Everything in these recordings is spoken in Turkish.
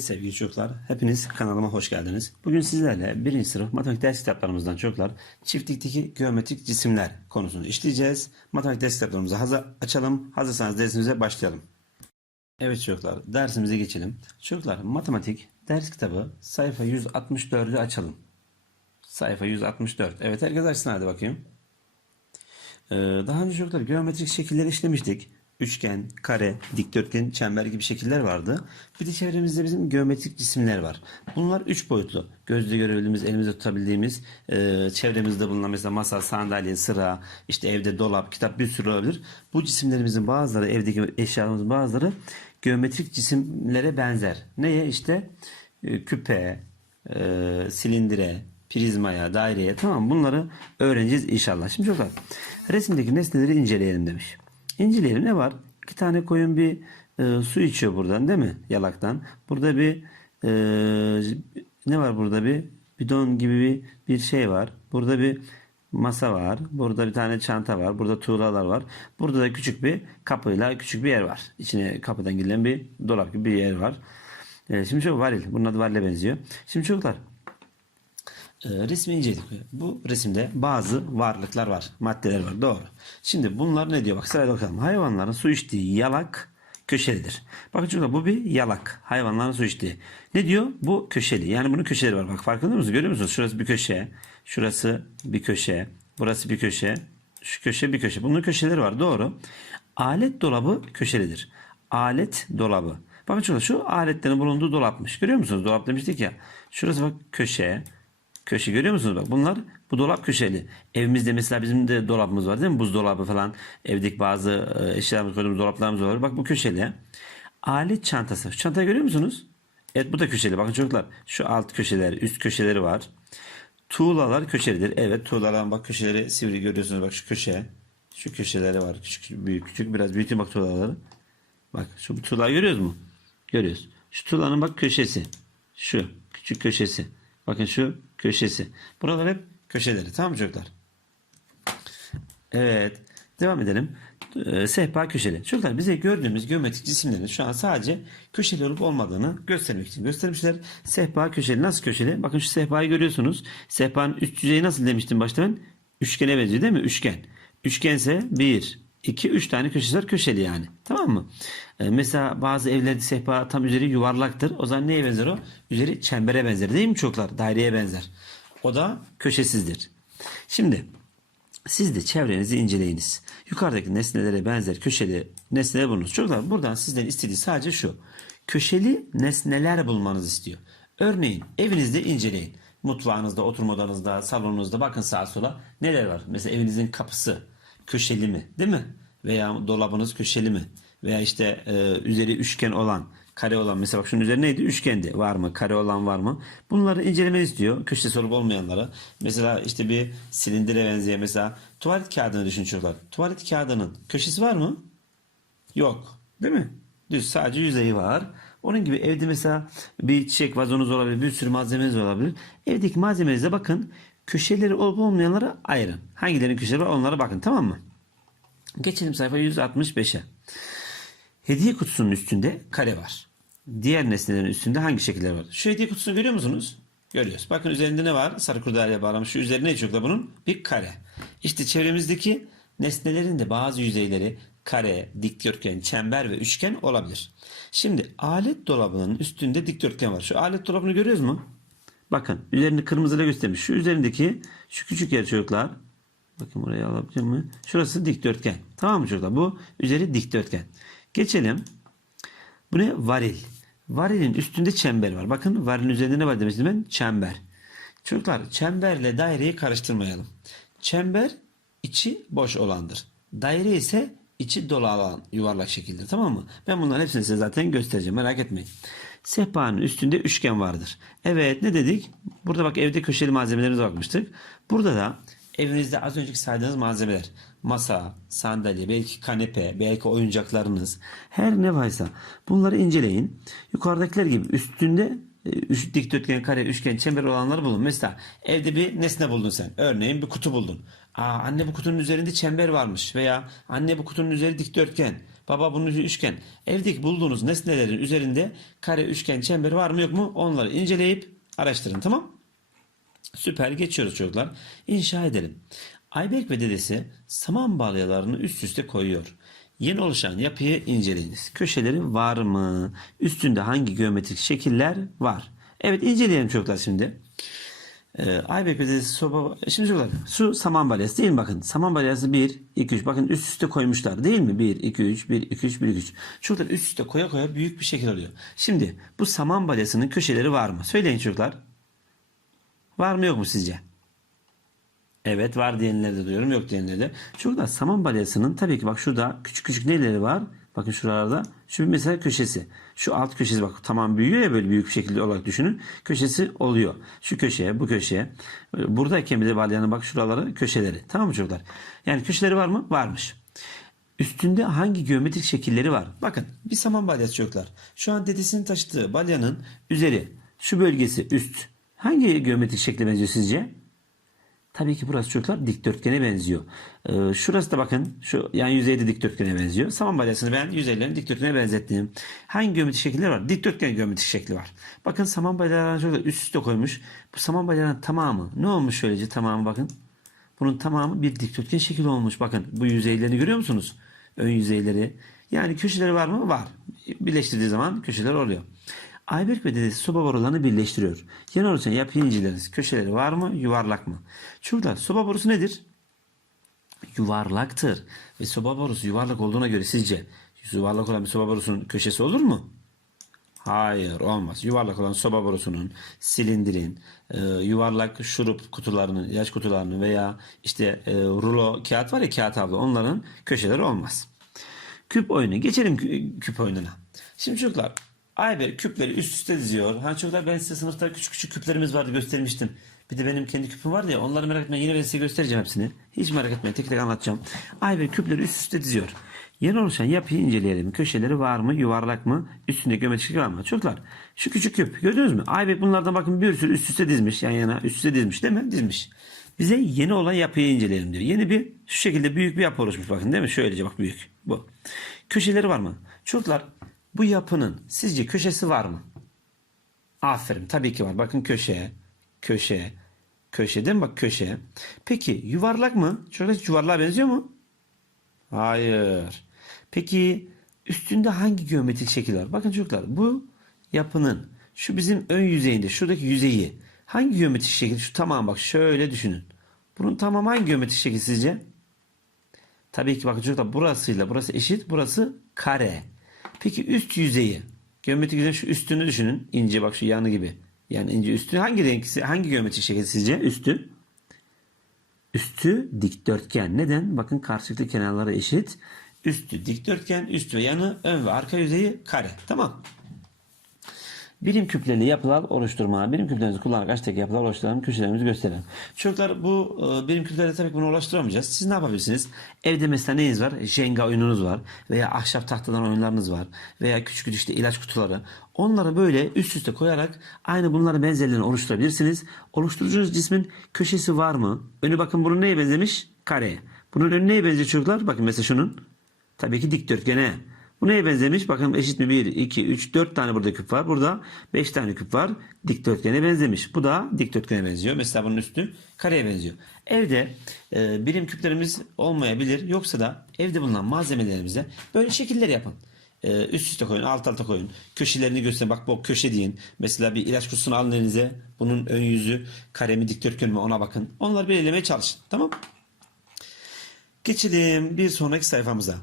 Sevgili çocuklar, hepiniz kanalıma hoş geldiniz. Bugün sizlerle birinci sınıf matematik ders kitaplarımızdan çocuklar çiftlikteki geometrik cisimler konusunu işleyeceğiz. Matematik ders kitaplarımızı hazır açalım. Hazırsanız dersimize başlayalım. Evet çocuklar, dersimize geçelim. Çocuklar, matematik ders kitabı sayfa 164'ü açalım. Sayfa 164. Evet herkes açsın hadi bakayım. Ee, daha önce çocuklar geometrik şekilleri işlemiştik. Üçgen, kare, dikdörtgen, çember gibi şekiller vardı. Bir de çevremizde bizim geometrik cisimler var. Bunlar üç boyutlu. Gözle görebildiğimiz, elimizde tutabildiğimiz, e, çevremizde bulunan mesela masa, sandalye, sıra, işte evde dolap, kitap bir sürü olabilir. Bu cisimlerimizin bazıları, evdeki eşyalarımızın bazıları geometrik cisimlere benzer. Neye? İşte e, küpe, e, silindire, prizmaya, daireye tamam bunları öğreneceğiz inşallah. Şimdi çocuklar resimdeki nesneleri inceleyelim demiş. İnceleyelim ne var? İki tane koyun bir e, su içiyor buradan değil mi? Yalaktan. Burada bir e, ne var burada bir bidon gibi bir, bir şey var. Burada bir masa var. Burada bir tane çanta var. Burada tuğlalar var. Burada da küçük bir kapıyla küçük bir yer var. İçine kapıdan girilen bir dolap gibi bir yer var. E, şimdi çok varil. Bunun adı varile benziyor. Şimdi çocuklar e, resmi inceledik. Bu resimde bazı varlıklar var, maddeler var. Doğru. Şimdi bunlar ne diyor? Bak sırayla bakalım. Hayvanların su içtiği yalak köşelidir. Bakın çocuklar bu bir yalak. Hayvanların su içtiği. Ne diyor? Bu köşeli. Yani bunun köşeleri var. Bak farkında mısınız? Görüyor musunuz? Şurası bir köşe. Şurası bir köşe. Burası bir köşe. Şu köşe bir köşe. Bunun köşeleri var. Doğru. Alet dolabı köşelidir. Alet dolabı. Bakın çocuklar şu aletlerin bulunduğu dolapmış. Görüyor musunuz? Dolap demiştik ya. Şurası bak köşe. Köşe görüyor musunuz? Bak bunlar bu dolap köşeli. Evimizde mesela bizim de dolabımız var değil mi? Buzdolabı falan. Evdeki bazı e, eşyalarımız koyduğumuz dolaplarımız var. Bak bu köşeli. Alet çantası. Şu çantayı görüyor musunuz? Evet bu da köşeli. Bakın çocuklar şu alt köşeler, üst köşeleri var. Tuğlalar köşelidir. Evet tuğlaların bak köşeleri sivri görüyorsunuz. Bak şu köşe. Şu köşeleri var. Küçük, büyük, küçük. Biraz büyüteyim bak tuğlaları. Bak şu tuğlayı görüyoruz mu? Görüyoruz. Şu tuğlanın bak köşesi. Şu küçük köşesi. Bakın şu köşesi. Buralar hep köşeleri. Tamam mı çocuklar? Evet. Devam edelim. Ee, sehpa köşeli. Çocuklar bize gördüğümüz geometrik cisimlerin şu an sadece köşeli olup olmadığını göstermek için göstermişler. Sehpa köşeli. Nasıl köşeli? Bakın şu sehpayı görüyorsunuz. Sehpanın üst yüzeyi nasıl demiştim başta ben? Üçgene benziyor değil mi? Üçgen. Üçgense 1, 2, 3 tane köşesi. Köşeli yani. Tamam mı? Ee, mesela bazı evlerde sehpa tam üzeri yuvarlaktır. O zaman neye benzer o? Üzeri çembere benzer değil mi çocuklar? Daireye benzer. O da köşesizdir. Şimdi siz de çevrenizi inceleyiniz. Yukarıdaki nesnelere benzer köşeli nesneler bulunuz. Çocuklar buradan sizden istediği sadece şu. Köşeli nesneler bulmanızı istiyor. Örneğin evinizde inceleyin. Mutfağınızda, oturma odanızda, salonunuzda bakın sağa sola neler var. Mesela evinizin kapısı köşeli mi değil mi? Veya dolabınız köşeli mi? Veya işte e, üzeri üçgen olan, kare olan mesela bak şunun üzeri neydi? Üçgendi. Var mı? Kare olan var mı? Bunları incelemeni istiyor. Köşesi olup olmayanları. Mesela işte bir silindire benzeyen mesela tuvalet kağıdını düşün çocuklar. Tuvalet kağıdının köşesi var mı? Yok. Değil mi? Düz sadece yüzeyi var. Onun gibi evde mesela bir çiçek vazonuz olabilir, bir sürü malzemeniz olabilir. Evdeki malzemenize bakın. Köşeleri olup olmayanlara ayırın. Hangilerinin köşeleri var onlara bakın tamam mı? Geçelim sayfa 165'e. Hediye kutusunun üstünde kare var. Diğer nesnelerin üstünde hangi şekiller var? Şu hediye kutusunu görüyor musunuz? Görüyoruz. Bakın üzerinde ne var? Sarı kurdeleye bağlamış. Şu üzerine ne çocuklar bunun? Bir kare. İşte çevremizdeki nesnelerin de bazı yüzeyleri kare, dikdörtgen, çember ve üçgen olabilir. Şimdi alet dolabının üstünde dikdörtgen var. Şu alet dolabını görüyoruz mu? Bakın üzerini kırmızıyla göstermiş. Şu üzerindeki şu küçük yer çocuklar. Bakın buraya alabilir mi? Şurası dikdörtgen. Tamam mı çocuklar? Bu üzeri dikdörtgen. Geçelim. Bu ne? Varil. Varilin üstünde çember var. Bakın varilin üzerinde ne var demiştim ben? Çember. Çocuklar çemberle daireyi karıştırmayalım. Çember içi boş olandır. Daire ise içi dolu alan yuvarlak şekildir. Tamam mı? Ben bunların hepsini size zaten göstereceğim. Merak etmeyin. Sehpanın üstünde üçgen vardır. Evet ne dedik? Burada bak evde köşeli malzemelerimize bakmıştık. Burada da evinizde az önceki saydığınız malzemeler. Masa, sandalye, belki kanepe, belki oyuncaklarınız. Her ne varsa bunları inceleyin. Yukarıdakiler gibi üstünde e, üç, dikdörtgen, kare, üçgen, çember olanları bulun. Mesela evde bir nesne buldun sen. Örneğin bir kutu buldun. Aa, anne bu kutunun üzerinde çember varmış. Veya anne bu kutunun üzeri dikdörtgen. Baba bunun üçgen. Evdeki bulduğunuz nesnelerin üzerinde kare, üçgen, çember var mı yok mu? Onları inceleyip araştırın tamam? Süper geçiyoruz çocuklar. İnşa edelim. Ayberk ve dedesi saman balyalarını üst üste koyuyor. Yeni oluşan yapıyı inceleyiniz. Köşeleri var mı? Üstünde hangi geometrik şekiller var? Evet inceleyelim çocuklar şimdi. Ee, dedesi soba... Şimdi çocuklar su saman balyası değil mi bakın? Saman balyası 1, 2, 3. Bakın üst üste koymuşlar değil mi? 1, 2, 3, 1, 2, 3, 1, 2, 3. Çocuklar üst üste koya koya büyük bir şekil oluyor. Şimdi bu saman balyasının köşeleri var mı? Söyleyin çocuklar. Var mı yok mu sizce? Evet var diyenleri de duyuyorum yok diyenleri de. Çocuklar saman balyasının tabii ki bak şurada küçük küçük neleri var? Bakın şuralarda şu mesela köşesi. Şu alt köşesi bak tamam büyüyor ya böyle büyük bir şekilde olarak düşünün. Köşesi oluyor. Şu köşeye bu köşeye. Buradayken bir de balyanın bak şuraları köşeleri. Tamam mı çocuklar? Yani köşeleri var mı? Varmış. Üstünde hangi geometrik şekilleri var? Bakın bir saman balyası çocuklar. Şu an dedesinin taşıdığı balyanın üzeri şu bölgesi üst. Hangi geometrik şekle benziyor sizce? Tabii ki burası çocuklar dikdörtgene benziyor. Ee, şurası da bakın şu yan yüzeyde dikdörtgene benziyor. Saman balyasını ben yüzeylerini dikdörtgene benzettim. Hangi geometrik şekiller var? Dikdörtgen geometrik şekli var. Bakın saman balyalarını çocuklar üst üste koymuş. Bu saman balyalarının tamamı ne olmuş şöylece tamamı bakın. Bunun tamamı bir dikdörtgen şekil olmuş. Bakın bu yüzeylerini görüyor musunuz? Ön yüzeyleri. Yani köşeleri var mı? Var. Birleştirdiği zaman köşeler oluyor. Ayberk ve dedesi soba borularını birleştiriyor. Yeni olursa yapıyı inceleriz. Köşeleri var mı? Yuvarlak mı? Çocuklar soba borusu nedir? Yuvarlaktır. Ve soba borusu yuvarlak olduğuna göre sizce yuvarlak olan bir soba borusunun köşesi olur mu? Hayır olmaz. Yuvarlak olan soba borusunun, silindirin, e, yuvarlak şurup kutularının, ilaç kutularının veya işte e, rulo kağıt var ya kağıt havlu onların köşeleri olmaz. Küp oyunu. Geçelim kü- küp oyununa. Şimdi çocuklar Ayber küpleri üst üste diziyor. Hani çocuklar ben size sınıfta küçük küçük küplerimiz vardı göstermiştim. Bir de benim kendi küpüm vardı ya onları merak etmeyin yine ben size göstereceğim hepsini. Hiç merak etmeyin tek tek anlatacağım. Ayber küpleri üst üste diziyor. Yeni oluşan yapıyı inceleyelim. Köşeleri var mı? Yuvarlak mı? Üstünde geometrik var mı? Çocuklar şu küçük küp gördünüz mü? Aybek bunlardan bakın bir sürü üst üste dizmiş. Yan yana üst üste dizmiş değil mi? Dizmiş. Bize yeni olan yapıyı inceleyelim diyor. Yeni bir şu şekilde büyük bir yapı oluşmuş bakın değil mi? Şöylece bak büyük. Bu. Köşeleri var mı? Çocuklar bu yapının sizce köşesi var mı? Aferin tabii ki var. Bakın köşeye, köşeye, köşe değil mi? Bak köşeye. Peki yuvarlak mı? Çocuklar hiç yuvarlığa benziyor mu? Hayır. Peki üstünde hangi geometrik şekil var? Bakın çocuklar bu yapının şu bizim ön yüzeyinde şuradaki yüzeyi hangi geometrik şekil? Şu tamam bak şöyle düşünün. Bunun tamamı hangi geometrik şekil sizce? Tabii ki bakın çocuklar burasıyla burası eşit. Burası kare. Peki üst yüzeyi. Geometrik yüzeyin şu üstünü düşünün. İnce bak şu yanı gibi. Yani ince üstü hangi renk hangi geometrik şekil sizce? Üstü. Üstü dikdörtgen. Neden? Bakın karşılıklı kenarları eşit. Üstü dikdörtgen, üst ve yanı, ön ve arka yüzeyi kare. Tamam. Birim küplerli yapılar oluşturma. Birim küplerinizi kullanarak açtaki yapılar oluşturalım. Köşelerimizi gösterelim. Çocuklar bu e, birim küplerle tabii bunu ulaştıramayacağız. Siz ne yapabilirsiniz? Evde mesela neyiniz var? Jenga oyununuz var. Veya ahşap tahtadan oyunlarınız var. Veya küçük küçük işte ilaç kutuları. Onları böyle üst üste koyarak aynı bunların benzerlerini oluşturabilirsiniz. Oluşturucunuz cismin köşesi var mı? Önü bakın bunun neye benzemiş? Kareye. Bunun önü neye benziyor çocuklar? Bakın mesela şunun. Tabii ki dikdörtgene. Bu neye benzemiş? Bakın eşit mi? 1, 2, 3, 4 tane burada küp var. Burada 5 tane küp var. Dikdörtgene benzemiş. Bu da dikdörtgene benziyor. Mesela bunun üstü kareye benziyor. Evde e, birim küplerimiz olmayabilir. Yoksa da evde bulunan malzemelerimize böyle şekiller yapın. E, üst üste koyun, alt alta koyun. Köşelerini gösterin. Bak bu köşe deyin. Mesela bir ilaç kutusunu alın elinize. Bunun ön yüzü kare mi dikdörtgen mi ona bakın. Onları belirlemeye çalışın. Tamam Geçelim bir sonraki sayfamıza.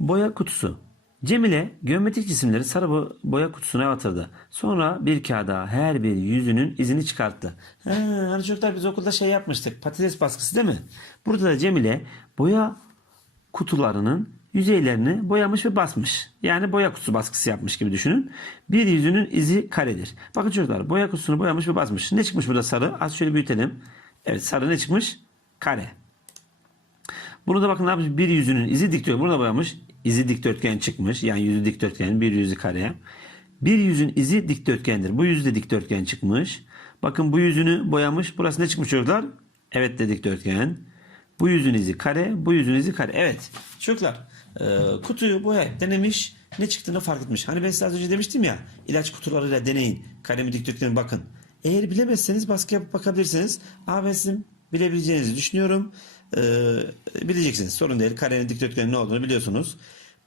Boya kutusu. Cemile geometrik cisimleri sarı bo- boya kutusuna batırdı. Sonra bir kağıda her bir yüzünün izini çıkarttı. Ha, hani çocuklar biz okulda şey yapmıştık. Patates baskısı değil mi? Burada da Cemile boya kutularının yüzeylerini boyamış ve basmış. Yani boya kutusu baskısı yapmış gibi düşünün. Bir yüzünün izi karedir. Bakın çocuklar boya kutusunu boyamış ve basmış. Ne çıkmış burada sarı? Az şöyle büyütelim. Evet sarı ne çıkmış? Kare. Bunu da bakın ne yapmış? Bir yüzünün izi dikdörtgen. Bunu da boyamış. İzi dikdörtgen çıkmış. Yani yüzü dikdörtgen. Bir yüzü kare. Bir yüzün izi dikdörtgendir. Bu yüzü de dikdörtgen çıkmış. Bakın bu yüzünü boyamış. Burası ne çıkmış çocuklar? Evet de dikdörtgen. Bu yüzün izi kare, bu yüzün izi kare. Evet çocuklar e, kutuyu boyayıp denemiş ne çıktığını fark etmiş. Hani ben size az önce demiştim ya ilaç kutularıyla deneyin. Kalemi dikdörtgene bakın. Eğer bilemezseniz baskı yapıp bakabilirsiniz. Ama ben sizin bilebileceğinizi düşünüyorum. E, bileceksiniz. Sorun değil. Karenin dikdörtgenin ne olduğunu biliyorsunuz.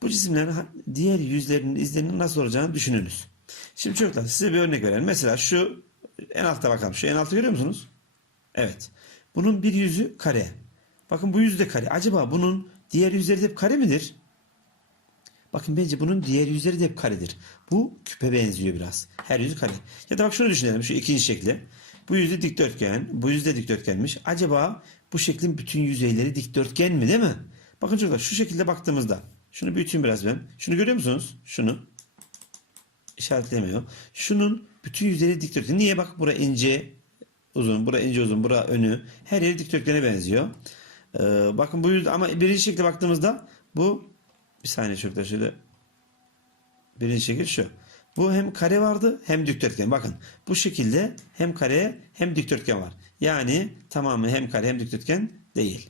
Bu cisimlerin diğer yüzlerinin izlerinin nasıl olacağını düşününüz. Şimdi çocuklar size bir örnek verelim. Mesela şu en altta bakalım. Şu en altta görüyor musunuz? Evet. Bunun bir yüzü kare. Bakın bu yüzü de kare. Acaba bunun diğer yüzleri de hep kare midir? Bakın bence bunun diğer yüzleri de hep karedir. Bu küpe benziyor biraz. Her yüzü kare. Ya da bak şunu düşünelim. Şu ikinci şekli. Bu yüzü dikdörtgen. Bu yüzü de dikdörtgenmiş. Acaba bu şeklin bütün yüzeyleri dikdörtgen mi değil mi? Bakın çocuklar şu şekilde baktığımızda. Şunu büyüteyim biraz ben. Şunu görüyor musunuz? Şunu. İşaretlemiyor. Şunun bütün yüzeyleri dikdörtgen. Niye? Bak bura ince uzun, bura ince uzun, bura önü. Her yeri dikdörtgene benziyor. Ee, bakın bu yüz ama birinci şekilde baktığımızda bu bir saniye çocuklar şöyle birinci şekil şu. Bu hem kare vardı hem dikdörtgen. Bakın bu şekilde hem kare hem dikdörtgen var. Yani tamamı hem kare hem dikdörtgen değil.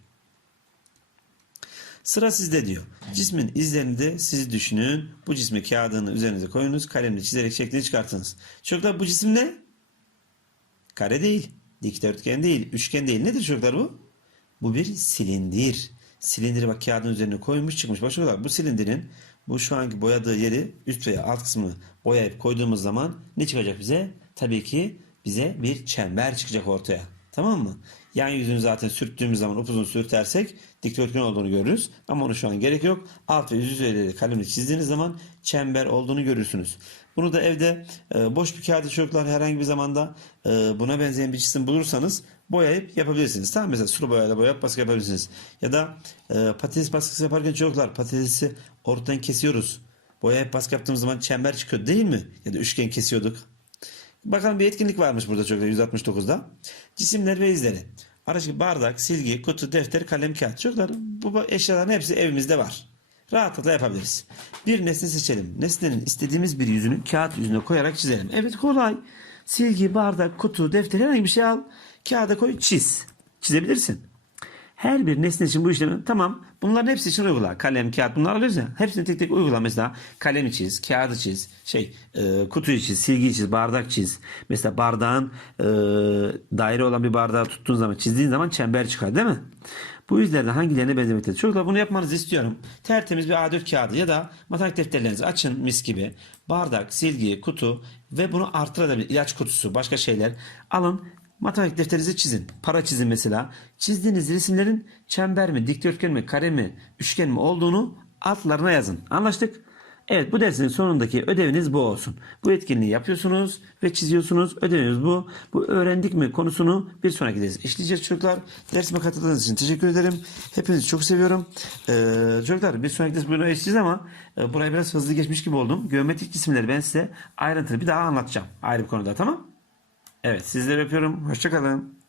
Sıra sizde diyor. Cismin izlerini de siz düşünün. Bu cismi kağıdını üzerinize koyunuz. Kalemle çizerek şeklini çıkartınız. Çocuklar bu cisim ne? Kare değil. Dikdörtgen değil. Üçgen değil. Nedir çocuklar bu? Bu bir silindir. Silindiri bak kağıdın üzerine koymuş çıkmış. Bak çocuklar bu silindirin bu şu anki boyadığı yeri üst veya alt kısmını boyayıp koyduğumuz zaman ne çıkacak bize? Tabii ki bize bir çember çıkacak ortaya. Tamam mı? Yan yüzünü zaten sürttüğümüz zaman upuzun sürtersek dikdörtgen olduğunu görürüz. Ama onu şu an gerek yok. Alt ve yüz yüzeyleri kalemle çizdiğiniz zaman çember olduğunu görürsünüz. Bunu da evde e, boş bir kağıdı çocuklar herhangi bir zamanda e, buna benzeyen bir cisim bulursanız boyayıp yapabilirsiniz. Tamam mesela sulu boyayla boyayıp baskı yapabilirsiniz. Ya da e, patates baskısı yaparken çocuklar patatesi ortadan kesiyoruz. Boyayıp baskı yaptığımız zaman çember çıkıyor değil mi? Ya da üçgen kesiyorduk. Bakalım bir etkinlik varmış burada çocuklar 169'da. Cisimler ve izleri. Araç bardak, silgi, kutu, defter, kalem, kağıt. Çocuklar bu eşyaların hepsi evimizde var. Rahatlıkla yapabiliriz. Bir nesne seçelim. Nesnenin istediğimiz bir yüzünü kağıt yüzüne koyarak çizelim. Evet kolay. Silgi, bardak, kutu, defter herhangi bir şey al. Kağıda koy çiz. Çizebilirsin. Her bir nesne için bu işlemi tamam bunların hepsi için uygula. Kalem, kağıt bunlar alıyoruz ya. Hepsini tek tek uygula. Mesela kalemi çiz, kağıdı çiz, şey e, kutuyu çiz, silgiyi çiz, bardak çiz. Mesela bardağın e, daire olan bir bardağı tuttuğun zaman çizdiğin zaman çember çıkar değil mi? Bu yüzlerden hangilerine benzemektedir? Çocuklar bunu yapmanızı istiyorum. Tertemiz bir A4 kağıdı ya da matematik defterlerinizi açın mis gibi. Bardak, silgi, kutu ve bunu artırabilir. ilaç kutusu, başka şeyler. Alın Matematik defterinizi çizin. Para çizin mesela. Çizdiğiniz resimlerin çember mi, dikdörtgen mi, kare mi, üçgen mi olduğunu altlarına yazın. Anlaştık? Evet bu dersin sonundaki ödeviniz bu olsun. Bu etkinliği yapıyorsunuz ve çiziyorsunuz. Ödevimiz bu. Bu öğrendik mi konusunu bir sonraki ders işleyeceğiz çocuklar. Dersime katıldığınız için teşekkür ederim. Hepinizi çok seviyorum. Ee, çocuklar bir sonraki ders bunu işleyeceğiz ama e, burayı biraz hızlı geçmiş gibi oldum. Geometrik cisimleri ben size ayrıntılı bir daha anlatacağım. Ayrı bir konuda tamam Evet sizleri öpüyorum. Hoşçakalın.